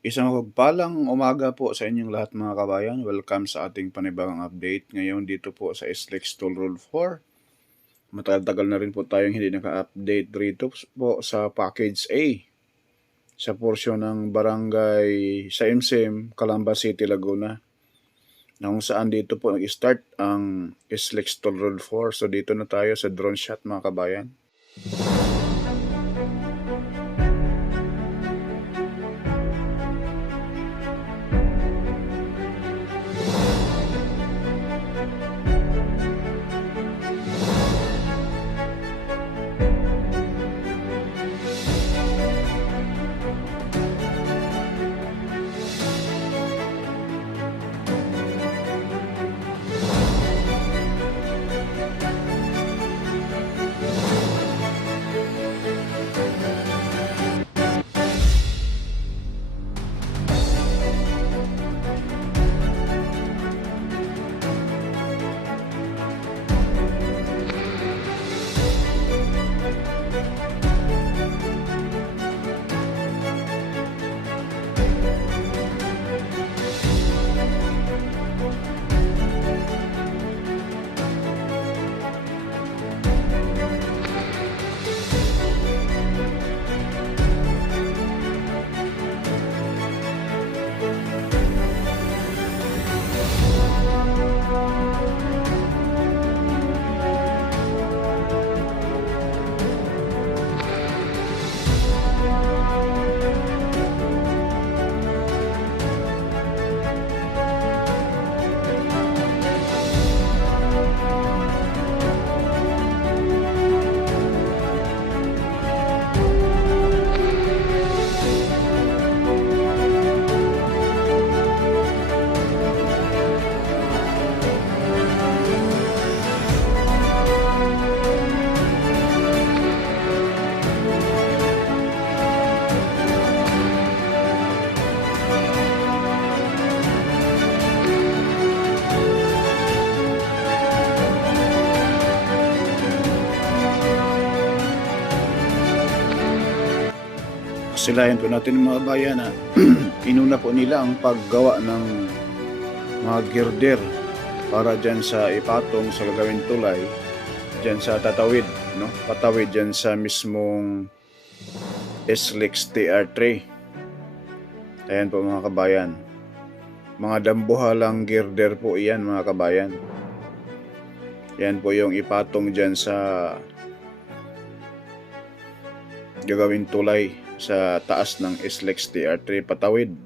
Isang mapagpalang umaga po sa inyong lahat mga kabayan. Welcome sa ating panibagong update. Ngayon dito po sa SLEX Toll Road 4. Matagal-tagal na rin po tayong hindi naka-update rito po sa Package A. Sa porsyon ng barangay Saimsim, Calamba City, Laguna. Na kung saan dito po nag-start ang SLEX Toll Road 4. So dito na tayo sa drone shot mga kabayan. Silayan po natin mga bayan na inuna po nila ang paggawa ng mga girder para dyan sa ipatong sa gagawin tulay dyan sa tatawid, no? Patawid dyan sa mismong SLEX TR3. Ayan po mga kabayan, mga dambuhalang girder po iyan mga kabayan. Yan po yung ipatong dyan sa gagawin tulay sa taas ng SLEX TR3 patawid.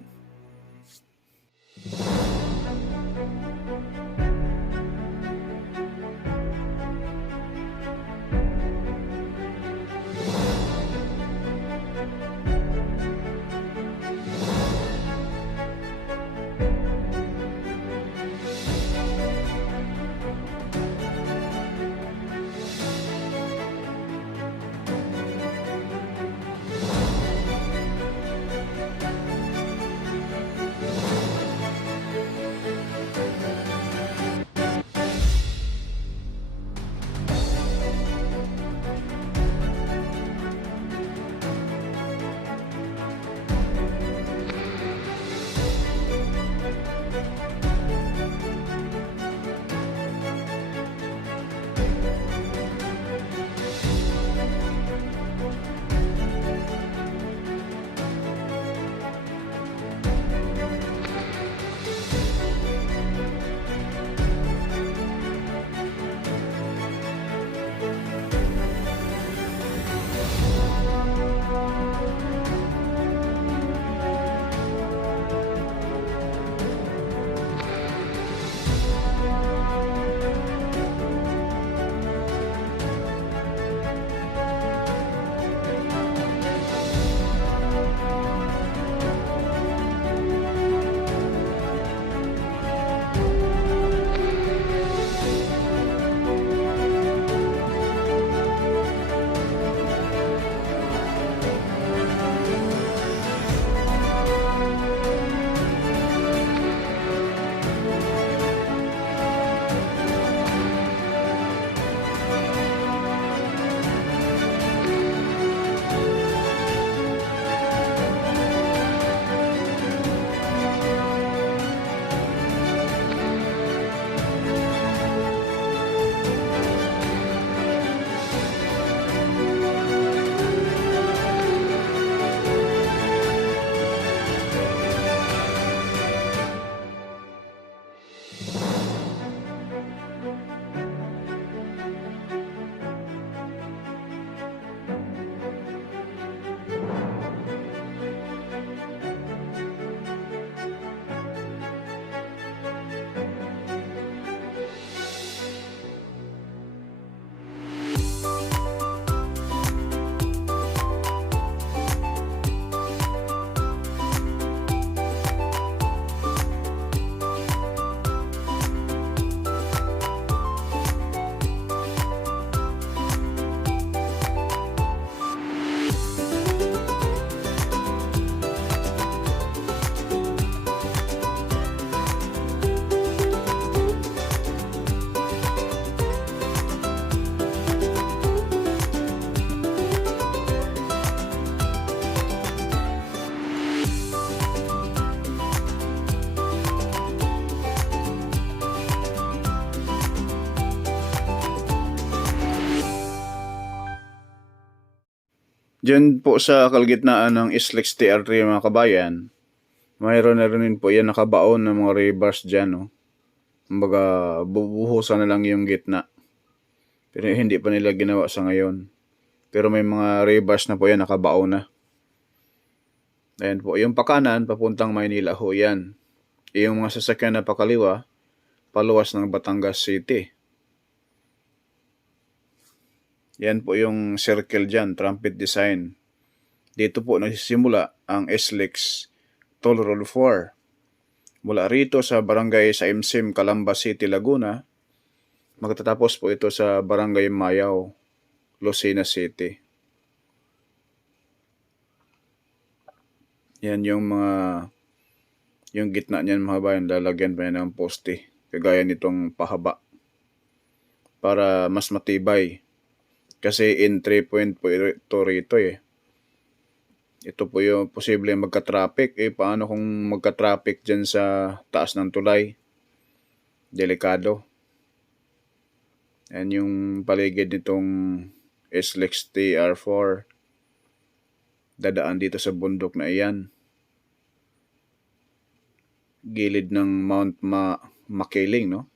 Diyan po sa kalagitnaan ng SLEX TR3 mga kabayan, mayroon na rin po yan nakabaon ng mga rebars dyan. No? Kumbaga, bubuhusan na lang yung gitna. Pero hindi pa nila ginawa sa ngayon. Pero may mga rebars na po yan nakabaon na. Ayan po, yung pakanan, papuntang Maynila ho yan. Yung mga sasakyan na pakaliwa, paluwas ng Batangas City. Yan po yung circle dyan, trumpet design. Dito po nagsisimula ang SLEX Toll Road 4. Mula rito sa barangay sa Imsim, Calamba City, Laguna, magtatapos po ito sa barangay Mayaw, Lucena City. Yan yung gitna niyan mga bayan, lalagyan pa yan ng poste, kagaya nitong pahaba, para mas matibay. Kasi entry point po ito rito eh. Ito po yung posible magka-traffic. Paano kung magka-traffic dyan sa taas ng tulay? Delikado. Yan yung paligid nitong SLEX TR4. Dadaan dito sa bundok na iyan. Gilid ng Mount Makiling, no?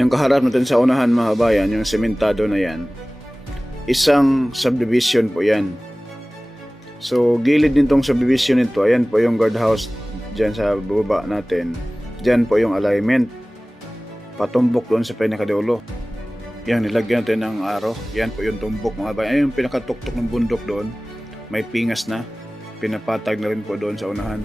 Yung kaharap natin sa unahan mga bayan, yung sementado na yan, isang subdivision po yan. So gilid nitong subdivision nito, ayan po yung guardhouse dyan sa baba natin. Dyan po yung alignment, patumbok doon sa pinakadulo. Yan, nilagyan natin ng araw. Yan po yung tumbok mga bayan. Ayan yung pinakatuktok ng bundok doon, may pingas na, pinapatag na rin po doon sa unahan.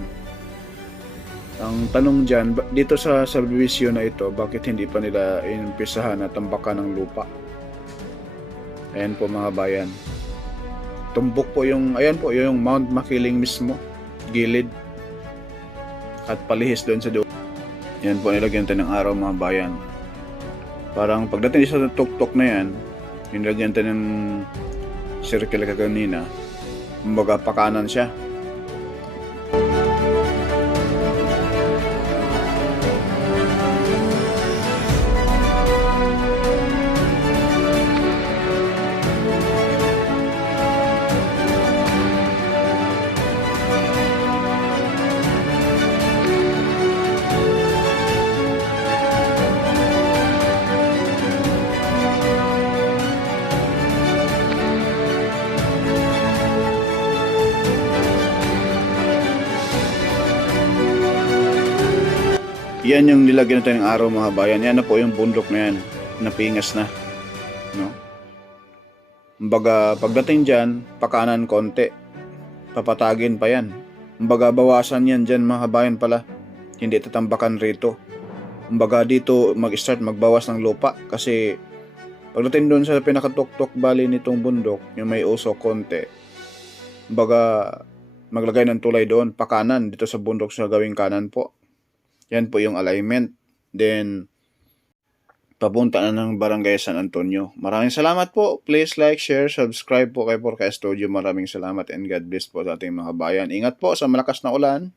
Ang tanong dyan, dito sa subdivision na ito, bakit hindi pa nila inumpisahan na tambakan ng lupa? Ayan po mga bayan. Tumbok po yung, ayan po yung Mount Makiling mismo, gilid. At palihis doon sa doon. Yan po nilagyan tayo ng araw mga bayan. Parang pagdating sa tuktok na yan, nilagyan tayo ng circle kaganina, kumbaga pakanan siya. Yan yung nilagyan natin ng araw mga bayan. Yan na po yung bundok na yan. Napingas na. No? Kumbaga pagdating dyan, pakanan konti. Papatagin pa yan. Kumbaga bawasan yan dyan mga bayan pala. Hindi tatambakan rito. Kumbaga dito mag-start magbawas ng lupa. Kasi pagdating doon sa pinakatuktok bali nitong bundok, yung may usok konti. Kumbaga maglagay ng tulay doon, pakanan dito sa bundok sa gawing kanan po. Yan po yung alignment. Then, papunta na ng Barangay San Antonio. Maraming salamat po. Please like, share, subscribe po kay Porca Studio. Maraming salamat and God bless po sa ating mga bayan. Ingat po sa malakas na ulan.